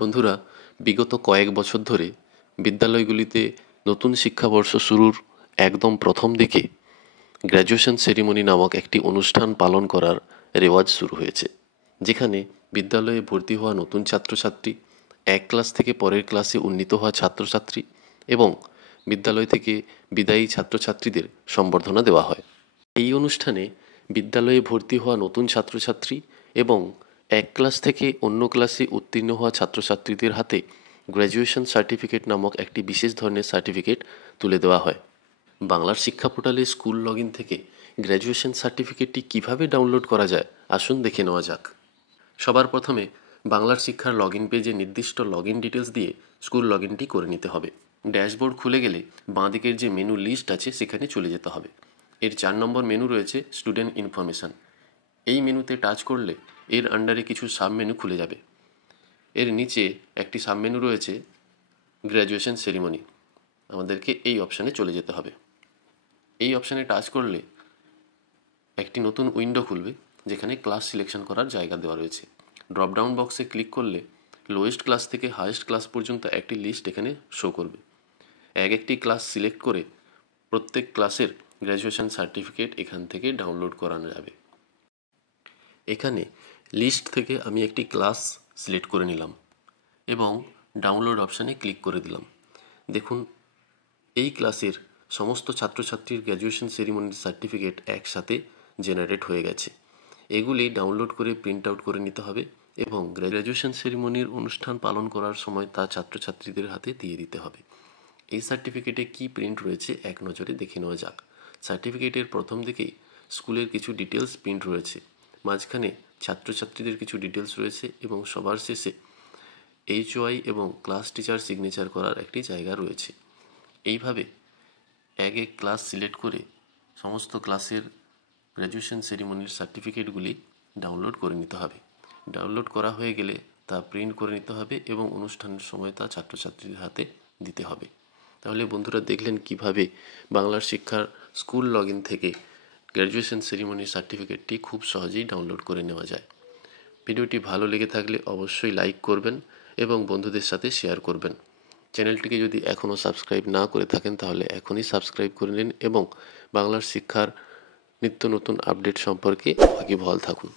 বন্ধুরা, বিগত কয়েক বছর ধরে বিদ্যালয়গুলিতে নতুন শিক্ষাবর্ষ শুরুর একদম প্রথম দিকে গ্র্যাজুয়েশন সেরিমনি নামক একটি অনুষ্ঠান পালন করার রেওয়াজ শুরু হয়েছে, যেখানে বিদ্যালয়ে ভর্তি হওয়া নতুন ছাত্রছাত্রী, এক ক্লাস থেকে পরের ক্লাসে উন্নীত হওয়া ছাত্রছাত্রী এবং বিদ্যালয় থেকে বিদায়ী ছাত্রছাত্রীদের সম্বর্ধনা দেওয়া হয়। এই অনুষ্ঠানে বিদ্যালয়ে ভর্তি হওয়া নতুন ছাত্রছাত্রী এবং এক ক্লাস থেকে অন্য ক্লাসে উত্তীর্ণ হওয়া ছাত্রছাত্রীদের হাতে গ্র্যাজুয়েশন সার্টিফিকেট নামক একটি বিশেষ ধরনের সার্টিফিকেট তুলে দেওয়া হয়। বাংলার শিক্ষা পোর্টালে স্কুল লগ ইন থেকে গ্র্যাজুয়েশন সার্টিফিকেটটি কিভাবে ডাউনলোড করা যায় আসুন দেখে নেওয়া যাক। সবার প্রথমে বাংলার শিক্ষার লগ ইন পেজে নির্দিষ্ট লগ ইন ডিটেলস দিয়ে স্কুল লগ ইনটি করে নিতে হবে। ড্যাশবোর্ড খুলে গেলে বাঁদিকের যে মেনু লিস্ট আছে সেখানে চলে যেতে হবে। এর 4 নম্বর মেনু রয়েছে স্টুডেন্ট ইনফরমেশান। এই মেনুতে টাচ করলে এর আন্ডারে কিছু সাব মেনু খুলে যাবে। এর নিচে একটি সাব মেনু রয়েছে গ্র্যাজুয়েশন সেরিমনি। আমাদেরকে এই অপশানে চলে যেতে হবে। এই অপশানে টাচ করলে একটি নতুন উইন্ডো খুলবে, যেখানে ক্লাস সিলেকশন করার জায়গা দেওয়া রয়েছে। ড্রপডাউন বক্সে ক্লিক করলে লোয়েস্ট ক্লাস থেকে হাইয়েস্ট ক্লাস পর্যন্ত একটি লিস্ট এখানে শো করবে। একটি ক্লাস সিলেক্ট করে প্রত্যেক ক্লাসের গ্র্যাজুয়েশন সার্টিফিকেট এখান থেকে ডাউনলোড করানো যাবে। এখানে লিস্ট থেকে আমি একটি ক্লাস সিলেক্ট করে নিলাম এবং ডাউনলোড অপশানে ক্লিক করে দিলাম। দেখুন, এই ক্লাসের সমস্ত ছাত্রছাত্রীর গ্র্যাজুয়েশন সেরিমনির সার্টিফিকেট একসাথে জেনারেট হয়ে গেছে। এগুলি ডাউনলোড করে প্রিন্ট আউট করে নিতে হবে এবং গ্র্যাজুয়েশন সেরিমনির অনুষ্ঠান পালন করার সময় তা ছাত্রছাত্রীদের হাতে দিয়ে দিতে হবে। এই সার্টিফিকেটে কি প্রিন্ট রয়েছে এক নজরে দেখে নেওয়া যাক। সার্টিফিকেটের প্রথম দিকেই স্কুলের কিছু ডিটেলস প্রিন্ট রয়েছে, মাঝখানে ছাত্রছাত্রীদের কিছু ডিটেলস রয়েছে এবং সবার শেষে HOI এবং ক্লাস টিচার সিগনেচার করার একটি জায়গা রয়েছে। এইভাবে এক ক্লাস সিলেক্ট করে সমস্ত ক্লাসের গ্র্যাজুয়েশন সেরিমনির সার্টিফিকেটগুলি ডাউনলোড করে নিতে হবে। ডাউনলোড করা হয়ে গেলে তা প্রিন্ট করে নিতে হবে এবং অনুষ্ঠানের সময় তা ছাত্রছাত্রীদের হাতে দিতে হবে। তাহলে বন্ধুরা, দেখলেন কিভাবে বাংলার শিক্ষার স্কুল লগ ইন থেকে গ্র্যাজুয়েশন সেরিমনির সার্টিফিকেটটি খুব সহজেই ডাউনলোড করে নেওয়া যায়। ভিডিওটি ভালো লেগে থাকলে অবশ্যই লাইক করবেন এবং বন্ধুদের সাথে শেয়ার করবেন। চ্যানেলটিকে যদি এখনও সাবস্ক্রাইব না করে থাকেন তাহলে এখনই সাবস্ক্রাইব করে নিন এবং বাংলার শিক্ষার নিত্য নতুন আপডেট সম্পর্কে ওয়াকিবহাল থাকুন।